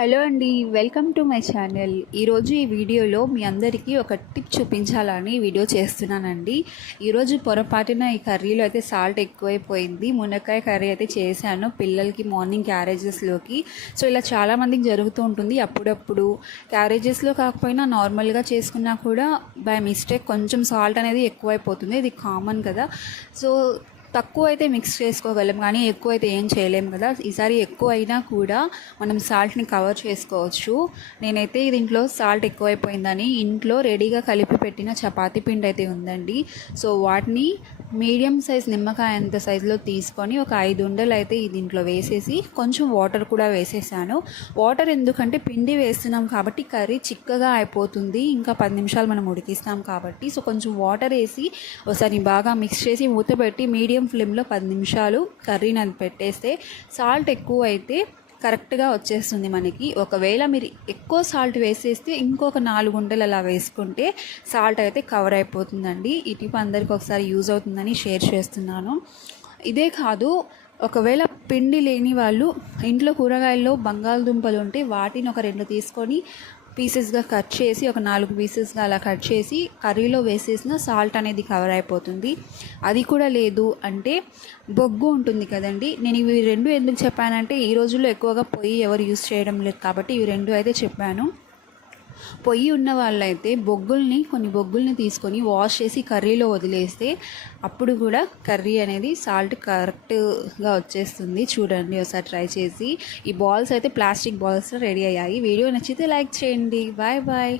Hello అండి welcome to my channel. ఈరోజు ఈ వీడియోలో మీ అందరికీ ఒక టిప్ చూపించాలని వీడియో చేస్తున్నానండి. ఈరోజు పొరపాటున ఈ కర్రీలో అయితే సాల్ట్ ఎక్కువైపోయింది. మునక్కాయ కర్రీ అయితే చేశాను పిల్లలకి మార్నింగ్ క్యారేజెస్లోకి. సో ఇలా చాలామందికి జరుగుతూ ఉంటుంది. అప్పుడప్పుడు క్యారేజెస్లో కాకపోయినా నార్మల్గా చేసుకున్నా కూడా బై మిస్టేక్ కొంచెం సాల్ట్ అనేది ఎక్కువైపోతుంది. ఇది కామన్ కదా. సో తక్కువ అయితే మిక్స్ చేసుకోగలం కానీ ఎక్కువ అయితే ఏం చేయలేం కదా. ఈసారి ఎక్కువ అయినా కూడా మనం సాల్ట్ని కవర్ చేసుకోవచ్చు. నేనైతే దీంట్లో సాల్ట్ ఎక్కువైపోయిందని ఇంట్లో రెడీగా కలిపి పెట్టిన చపాతీ పిండి అయితే ఉందండి. సో వాటిని మీడియం సైజ్ నిమ్మకాయ అంత సైజులో తీసుకొని ఒక ఐదు ఉండలు అయితే ఈ దీంట్లో వేసేసి కొంచెం వాటర్ కూడా వేసేసాను. వాటర్ ఎందుకంటే పిండి వేస్తున్నాం కాబట్టి కర్రీ చిక్కగా అయిపోతుంది. ఇంకా పది నిమిషాలు మనం ఉడికిస్తాం కాబట్టి. సో కొంచెం వాటర్ వేసి ఒకసారి బాగా మిక్స్ చేసి మూత పెట్టి మీడియం ఫ్లేమ్లో పది నిమిషాలు కర్రీని అది పెట్టేస్తే సాల్ట్ ఎక్కువ అయితే కరెక్ట్గా వచ్చేస్తుంది మనకి. ఒకవేళ మీరు ఎక్కువ సాల్ట్ వేసేస్తే ఇంకొక నాలుగు గుంటలు అలా వేసుకుంటే సాల్ట్ అయితే కవర్ అయిపోతుందండి. ఈ టిప్ అందరికి ఒకసారి యూజ్ అవుతుందని షేర్ చేస్తున్నాను. ఇదే కాదు ఒకవేళ పిండి లేని వాళ్ళు ఇంట్లో కూరగాయల్లో బంగాళదుంపలు ఉంటే వాటిని ఒక రెండు తీసుకొని పీసెస్గా కట్ చేసి ఒక నాలుగు పీసెస్గా అలా కట్ చేసి కర్రీలో వేసేసిన సాల్ట్ అనేది కవర్ అయిపోతుంది. అది కూడా లేదు అంటే బొగ్గు ఉంటుంది కదండి. నేను ఇవి రెండు ఎందుకు చెప్పానంటే ఈ రోజుల్లో ఎక్కువగా పొయ్యి ఎవరు యూస్ చేయడం లేదు కాబట్టి ఇవి రెండు అయితే చెప్పాను. పొయ్యి ఉన్న వాళ్ళైతే బొగ్గుల్ని కొన్ని బొగ్గుల్ని తీసుకొని వాష్ చేసి కర్రీలో వదిలేస్తే అప్పుడు కూడా కర్రీ అనేది సాల్ట్ కరెక్ట్గా వచ్చేస్తుంది. చూడండి ఒకసారి ట్రై చేసి. ఈ బాల్స్ అయితే ప్లాస్టిక్ బాల్స్ రెడీ అయ్యాయి. వీడియో నచ్చితే లైక్ చేయండి. Bye bye.